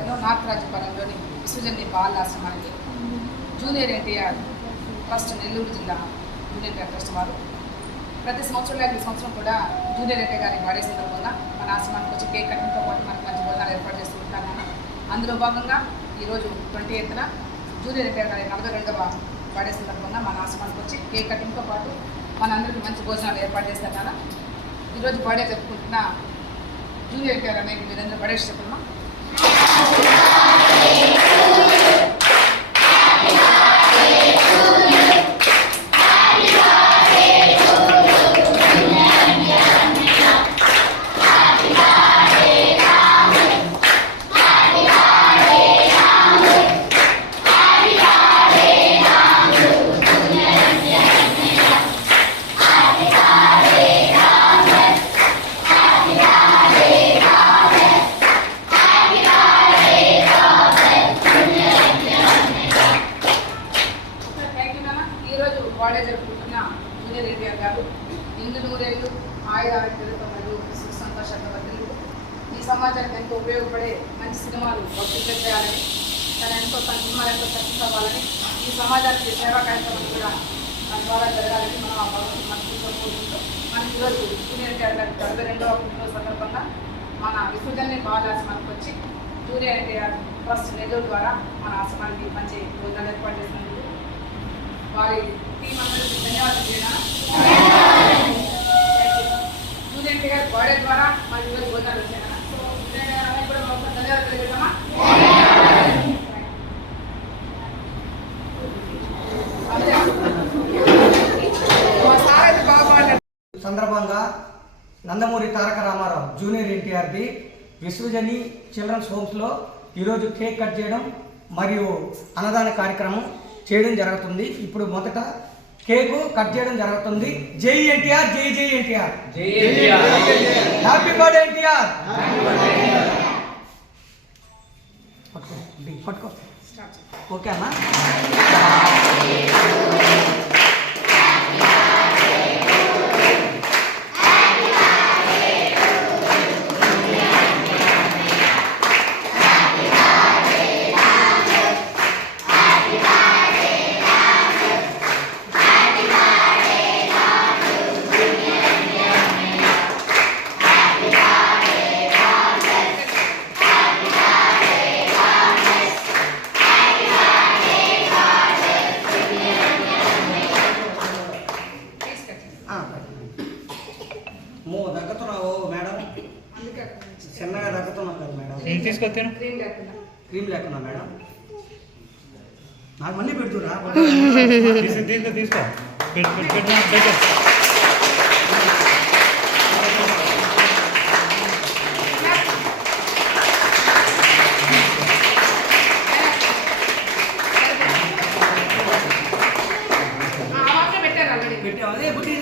మార్గంలో నార్త్ రాజపాలెంలోని విశ్వజన్య బాల ఆశ్రమానికి junior NTR trust Nellore జిల్లా జూనియర్ ఎన్టీఆర్ ట్రస్ట్ వారు ప్రతి సంవత్సరంలో ఈ సంవత్సరం కూడా జూనియర్ ఎన్టీఆర్ గారి బర్త్డే సందర్భంగా మన ఆశ్రమానికి వచ్చి కేక్ కటింగ్తో పాటు మనకు మంచి భోజనాలు ఏర్పాటు చేస్తూ ఉంటాను. అందులో భాగంగా ఈరోజు 28న జూనియర్ ఎన్టీఆర్ గారి 42వ బర్త్డే సందర్భంగా మన ఆశ్రమానికి వచ్చి కేక్ కటింగ్తో పాటు మనందరికీ మంచి భోజనాలు ఏర్పాటు చేస్తాను. ఈరోజు బర్త్డే జరుపుకుంటున్న జూనియర్ ఎన్టీఆర్ అనేది మీరందరూ బర్త్డే చెప్పమ్మా. బర్త్డే జరుపుకుంటున్న జూనియర్ ఎన్టీఆర్ గారు ఇందు నూరేళ్ళు ఆయుధాలతో మరియు సుఖ సంతోషంగా వర్తిల్లు ఈ సమాజానికి ఎంతో ఉపయోగపడే మంచి సినిమాలు వర్తింప చేయాలని తన సినిమాలు ఎంతో సక్సెస్ అవ్వాలని ఈ సమాజానికి సేవా కార్యక్రమాలు కూడా మన ద్వారా జరగాలని మనం ఆ భగవంతుని మనసుతో కోరుకుంటూ మనకి ఈరోజు జూనియర్ ఎన్టీఆర్ గారి 42వ పుట్టినరోజు సందర్భంగా మన విశ్వజన్య బాల ఆశ్రమానికి వచ్చి జూనియర్ ఎన్టీఆర్ ట్రస్ట్ నెల్లూరు ద్వారా మన ఆశ్రమానికి మంచి భోజనాలు ఏర్పాటు చేసినందుకు వారి టీం అందరికీ ధన్యవాదాలు చేయనా. జూనియర్ ఎన్టీఆర్ బర్త్డే ద్వారా మన ఈరోజు భోజనాలు వచ్చాయన్నా. సో అందరికీ కూడా ఒక ధన్యవాదాలు తెలియజేద్దామా. సందర్భంగా నందమూరి తారక రామారావు జూనియర్ ఎన్టీఆర్ది విశ్వజని చిల్డ్రన్స్ హోమ్స్లో ఈరోజు కేక్ కట్ చేయడం మరియు అన్నదాన కార్యక్రమం చేయడం జరుగుతుంది. ఇప్పుడు మొదట కేకు కట్ చేయడం జరుగుతుంది. జై ఎన్టీఆర్, జై జై ఎన్టీఆర్, హ్యాపీ బర్త్డే ఎన్టీఆర్. పట్టుకో ఓకే అమ్మా. దగ్గుతున్నావు మేడం, చిన్నగా దగ్గుతున్నావు కదా మేడం. ఏం తీసుకొచ్చాను? క్రీమ్ లేకున్నా మేడం. నాకు మళ్ళీ పెడుతురా తీసుకో. పెట్టావు అదే బుట్టి